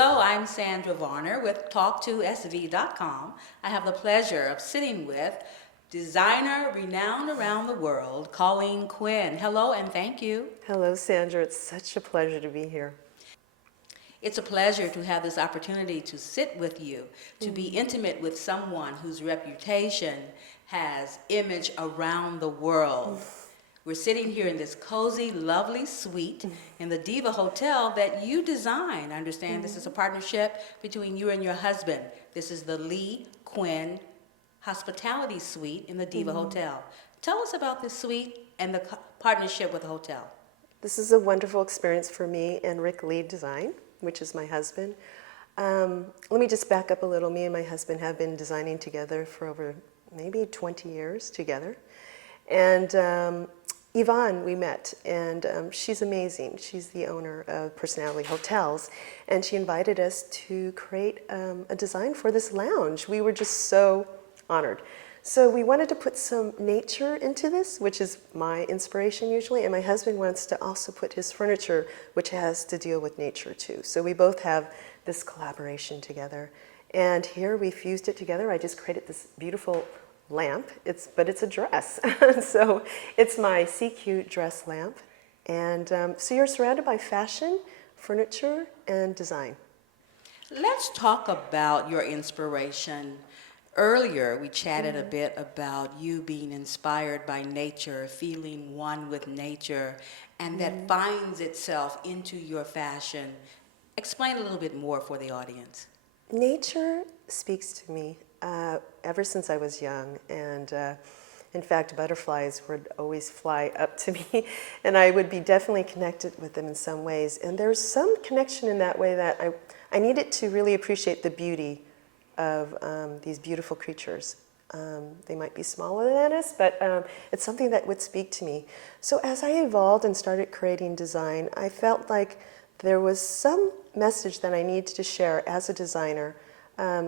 Hello, I'm Sandra Varner with Talk2SV.com. I have the pleasure of sitting with designer renowned around the world, Colleen Quen. Hello and thank you. Hello, Sandra. It's such a pleasure to be here. It's a pleasure to have this opportunity to sit with you, to be intimate with someone whose reputation has image around the world. We're sitting here in this cozy, lovely suite in the Diva Hotel that you designed. I understand this is a partnership between you and your husband. This is the Quen Hospitality Suite in the Diva Hotel. Tell us about this suite and the partnership with the hotel. This is a wonderful experience for me and Rick Lee Design, which is my husband. Let me just back up a little. Me and my husband have been designing together for over maybe 20 years together. And Yvonne, we met, and she's amazing. She's the owner of Personality Hotels, and she invited us to create a design for this lounge. We were just so honored. So we wanted to put some nature into this, which is my inspiration usually, and my husband wants to also put his furniture, which has to deal with nature too. So we both have this collaboration together. And here we fused it together. I just created this beautiful lamp, but it's a dress. So it's my CQ dress lamp. And so you're surrounded by fashion, furniture, and design. Let's talk about your inspiration. Earlier, we chatted a bit about you being inspired by nature, feeling one with nature, and that finds itself into your fashion. Explain a little bit more for the audience. Nature speaks to me ever since I was young, and in fact, butterflies would always fly up to me, and I would be definitely connected with them in some ways. And there's some connection in that way that I needed to really appreciate the beauty of these beautiful creatures. They might be smaller than us, but it's something that would speak to me. So as I evolved and started creating design, I felt like there was some message that I needed to share as a designer,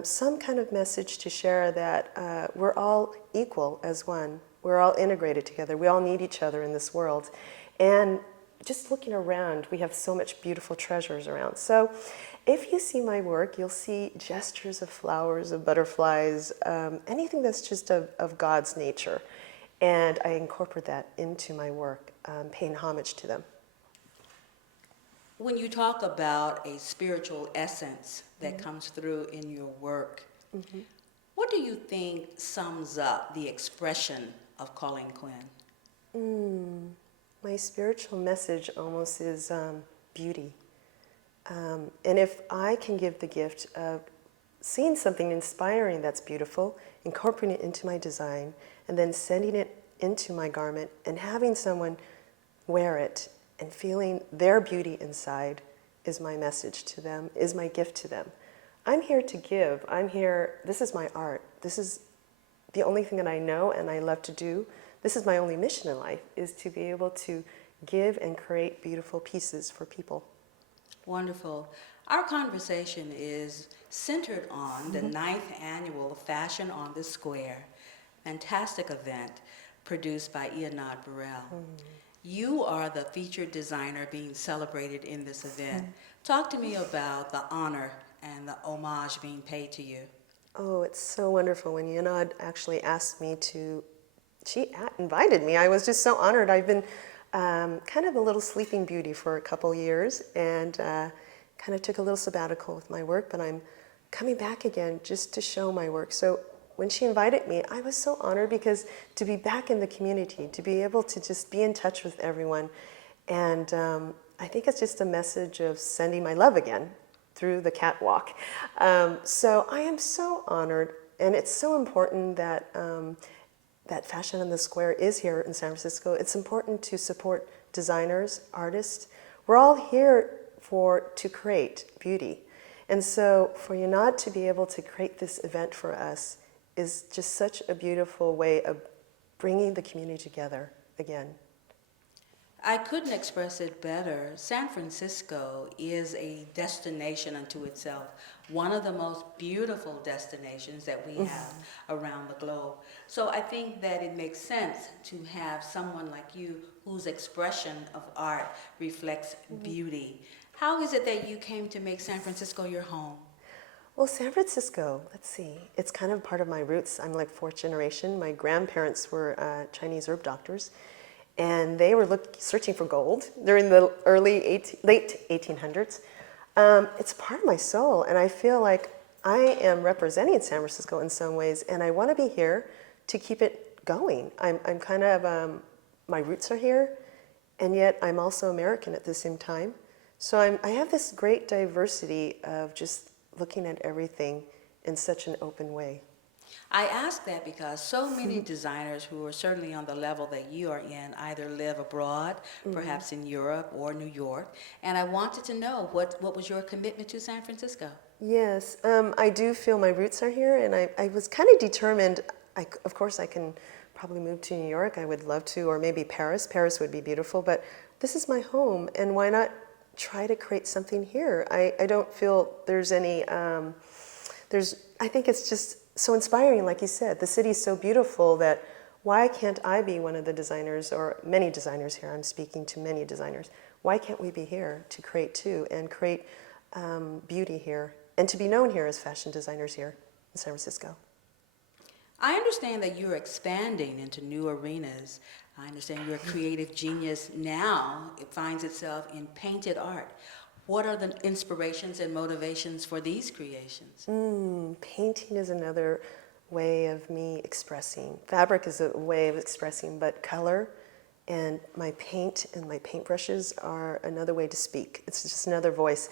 some kind of message to share that we're all equal as one. We're all integrated together. We all need each other in this world. And just looking around, we have so much beautiful treasures around. So if you see my work, you'll see gestures of flowers, of butterflies, anything that's just of God's nature. And I incorporate that into my work, paying homage to them. When you talk about a spiritual essence that comes through in your work, what do you think sums up the expression of Colleen Quen? My spiritual message almost is beauty. And if I can give the gift of seeing something inspiring that's beautiful, incorporating it into my design, and then sending it into my garment and having someone wear it and feeling their beauty inside is my message to them, is my gift to them. I'm here to give. I'm here, this is my art. This is the only thing that I know and I love to do. This is my only mission in life, is to be able to give and create beautiful pieces for people. Wonderful. Our conversation is centered on the 9th annual Fashion on the Square, fantastic event produced by Ionad Burrell. You are the featured designer being celebrated in this event. Talk to me about the honor and the homage being paid to you. Oh, it's so wonderful. When Ionad actually asked me to, she invited me. I was just so honored. I've been kind of a little sleeping beauty for a couple years and kind of took a little sabbatical with my work, but I'm coming back again just to show my work. So when she invited me, I was so honored because to be back in the community, to be able to just be in touch with everyone. And I think it's just a message of sending my love again through the catwalk. So I am so honored, and it's so important that that Fashion on the Square is here in San Francisco. It's important to support designers, artists. We're all here to create beauty. And so for Ionad to be able to create this event for us is just such a beautiful way of bringing the community together again. I couldn't express it better. San Francisco is a destination unto itself, one of the most beautiful destinations that we have around the globe. So I think that it makes sense to have someone like you whose expression of art reflects beauty. How is it that you came to make San Francisco your home? Well, San Francisco, let's see, it's kind of part of my roots. I'm like fourth generation. My grandparents were Chinese herb doctors, and they were searching for gold during the late 1800s. It's part of my soul, and I feel like I am representing San Francisco in some ways, and I want to be here to keep it going. I'm kind of, my roots are here, and yet I'm also American at the same time. So I have this great diversity of just looking at everything in such an open way. I ask that because so many designers who are certainly on the level that you are in either live abroad, perhaps in Europe or New York, and I wanted to know what was your commitment to San Francisco? Yes, I do feel my roots are here, and I was kind of determined. Of course, I can probably move to New York. I would love to, or maybe Paris. Paris would be beautiful, but this is my home, and why not try to create something here? I don't feel there's any, I think it's just so inspiring, like you said. The city is so beautiful that why can't I be one of the designers, or many designers here? I'm speaking to many designers. Why can't we be here to create too, and create beauty here, and to be known here as fashion designers here in San Francisco? I understand that you're expanding into new arenas. I understand your creative genius now, it finds itself in painted art. What are the inspirations and motivations for these creations? Painting is another way of me expressing. Fabric is a way of expressing, but color and my paint and my paintbrushes are another way to speak. It's just another voice.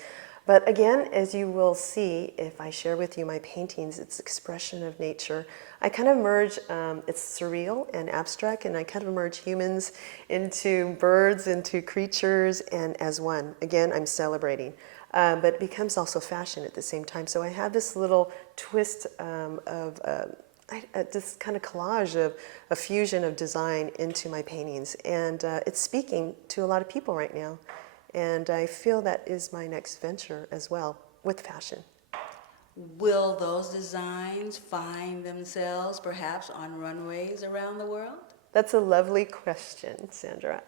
But again, as you will see, if I share with you my paintings, it's expression of nature. I kind of merge, it's surreal and abstract, and I kind of merge humans into birds, into creatures, and as one. Again, I'm celebrating. But it becomes also fashion at the same time. So I have this little twist of this kind of collage of a fusion of design into my paintings. And it's speaking to a lot of people right now. And I feel that is my next venture as well, with fashion. Will those designs find themselves perhaps on runways around the world? That's a lovely question, Sandra.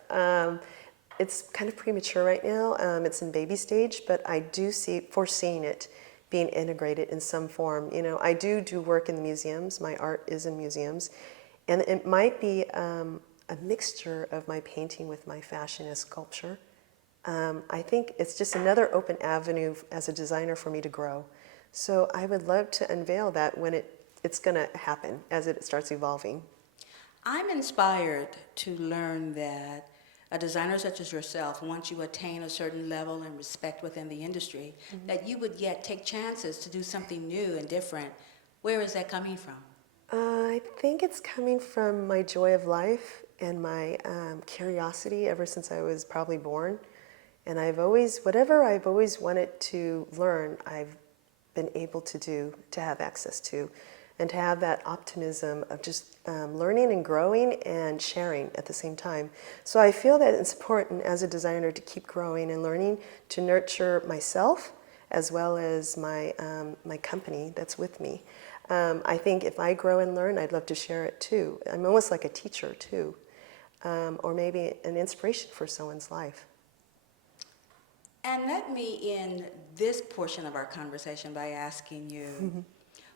It's kind of premature right now. It's in baby stage, but I do foreseeing it being integrated in some form. You know, I do work in the museums. My art is in museums. And it might be a mixture of my painting with my fashion as sculpture. I think it's just another open avenue as a designer for me to grow. So I would love to unveil that when it's going to happen as it starts evolving. I'm inspired to learn that a designer such as yourself, once you attain a certain level and respect within the industry, that you would yet take chances to do something new and different. Where is that coming from? I think it's coming from my joy of life and my curiosity ever since I was probably born. And whatever I've always wanted to learn, I've been able to do, to have access to, and to have that optimism of just learning and growing and sharing at the same time. So I feel that it's important as a designer to keep growing and learning, to nurture myself as well as my company that's with me. I think if I grow and learn, I'd love to share it too. I'm almost like a teacher too, or maybe an inspiration for someone's life. And let me end this portion of our conversation by asking you,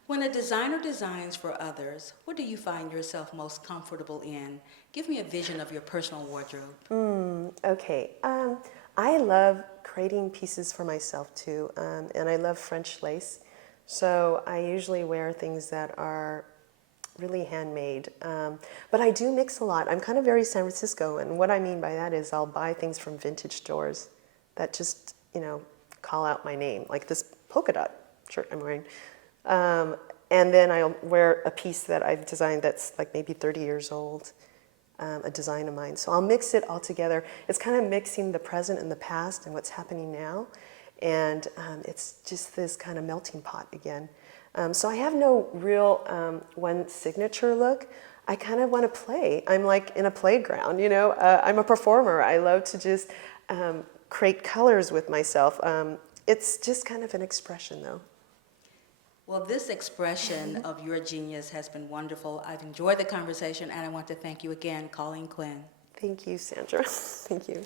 when a designer designs for others, what do you find yourself most comfortable in? Give me a vision of your personal wardrobe. Okay. I love creating pieces for myself too, and I love French lace. So I usually wear things that are really handmade. But I do mix a lot. I'm kind of very San Francisco, and what I mean by that is I'll buy things from vintage stores that just, call out my name, like this polka dot shirt I'm wearing. And then I'll wear a piece that I've designed that's like maybe 30 years old, a design of mine. So I'll mix it all together. It's kind of mixing the present and the past and what's happening now. And it's just this kind of melting pot again. So I have no real one signature look. I kind of want to play. I'm like in a playground, I'm a performer. I love to just create colors with myself. It's just kind of an expression, though. Well, this expression of your genius has been wonderful. I've enjoyed the conversation, and I want to thank you again, Colleen Quen. Thank you, Sandra. Thank you.